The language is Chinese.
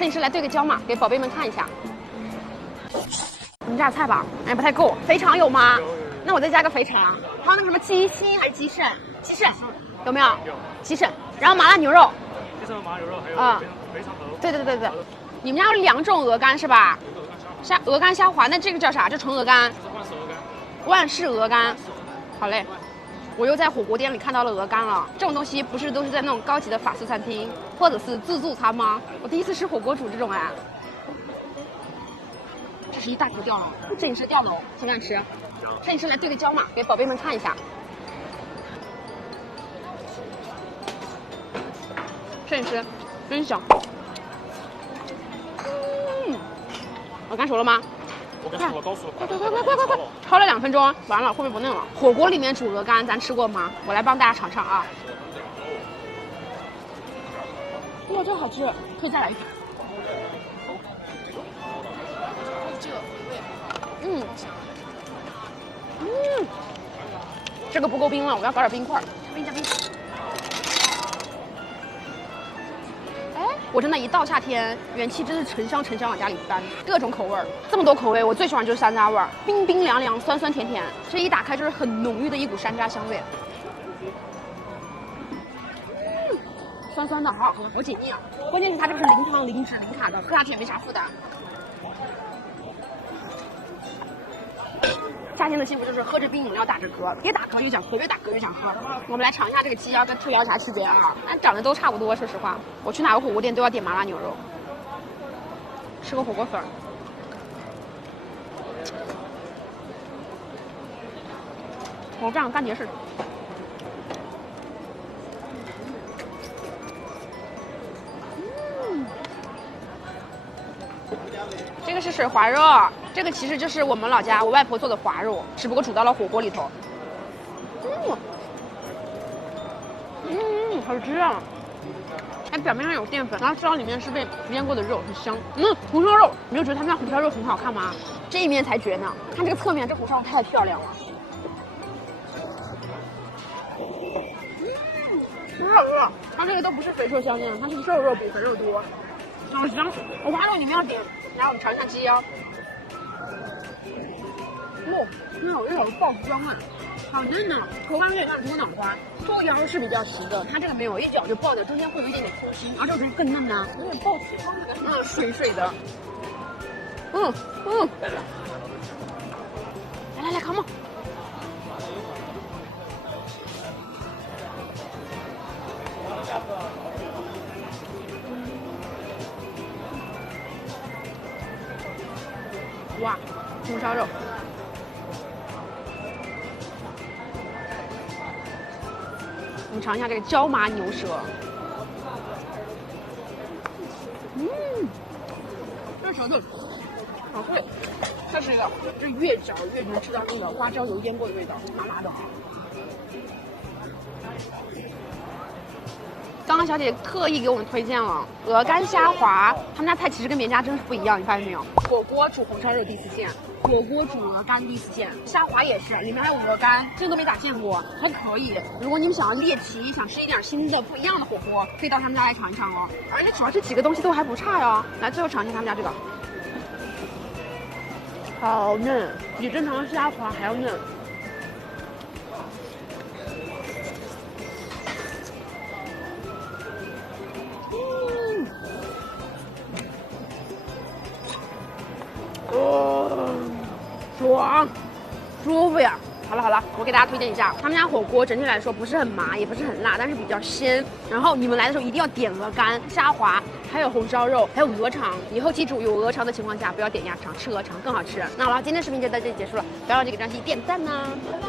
摄影师来对个焦嘛，给宝贝们看一下。我们家的菜吧，哎不太够，肥肠有吗？那我再加个肥肠，还有那个什么鸡心还是鸡肾？鸡肾有没有？有鸡肾，然后麻辣牛肉。鸡肾和麻辣牛肉还有肥肠头。对。你们家有2种鹅肝是吧？鹅肝虾滑，那这个叫啥？这纯鹅肝。万氏鹅肝。好嘞。我又在火锅店里看到了鹅肝了，这种东西不是都是在那种高级的法式餐厅或者是自助餐吗？我第一次吃火锅煮这种哎。这是一大坨掉了，摄影师掉了哦，谁敢吃？摄影师来对个焦嘛，给宝贝们看一下。摄影师，真香。鹅肝熟了吗？我刚熟了，高熟了。快！焯了2分钟，完了会不会不嫩了？火锅里面煮鹅肝，咱吃过吗？我来帮大家尝尝啊。哇，这好吃，可以再来一盘。这个不够冰了，我要搞点冰块。加冰。我真的，一到夏天，元气真是沉香往家里搬，各种口味儿，这么多口味，我最喜欢就是山楂味儿，冰冰凉凉，酸酸甜甜，这一打开就是很浓郁的一股山楂香味。酸酸的，好好喝，好解腻啊！关键是它这个是零糖、零脂、零卡的，喝下去也没啥负担。夏天的幸福就是喝着冰饮料打着嗝，越打嗝越想喝，越打嗝越想喝。我们来尝一下这个鸡腰跟兔腰啥区别啊？长得都差不多，说实话。我去哪个火锅店都要点麻辣牛肉，吃个火锅粉。我这样干结式。这个是水滑肉，这个其实就是我们老家我外婆做的滑肉，只不过煮到了火锅里头。好吃啊！它表面上有淀粉，然后知道里面是被腌过的肉，很香。红烧肉，你就觉得他们家红烧肉很好看吗？这一面才绝呢，看这个侧面，这红烧肉太漂亮了。很好吃。它这个都不是肥瘦相间，它是瘦肉比肥肉多，好香。我滑肉你们要点，然后我们尝一下鸡腰。那有一种爆香啊！好嫩呐，口感有点像猪脑花。兔腰是比较实的，它这个没有，一咬就爆的，中间会有一点点空心，而且我觉得更嫩呢，有点爆皮风，水水的。来，come on。哇，红烧肉。我们尝一下这个椒麻牛舌。这舌头好脆，这是一个，这越嚼越能吃到那个花椒油腌过的味道，麻麻的。刚刚小姐姐特意给我们推荐了鹅肝虾滑，他们家菜其实跟别人家真是不一样，你发现没有？火锅煮红烧肉第4件，火锅煮鹅肝第4件，虾滑也是，里面还有鹅肝，这个都没咋见过，还可以。如果你们想要猎奇，想吃一点新的不一样的火锅，可以到他们家来尝一尝哦。而且主要这几个东西都还不差哟。来，最后尝一下他们家这个，好嫩，比正常的虾滑还要嫩。爽，舒服呀！好了，我给大家推荐一下，他们家火锅整体来说不是很麻，也不是很辣，但是比较鲜。然后你们来的时候一定要点鹅肝、虾滑，还有红烧肉，还有鹅肠。以后记住，有鹅肠的情况下不要点鸭肠，吃鹅肠更好吃。那好了，今天视频就到这里结束了，不要忘记给张希点赞呢，拜拜。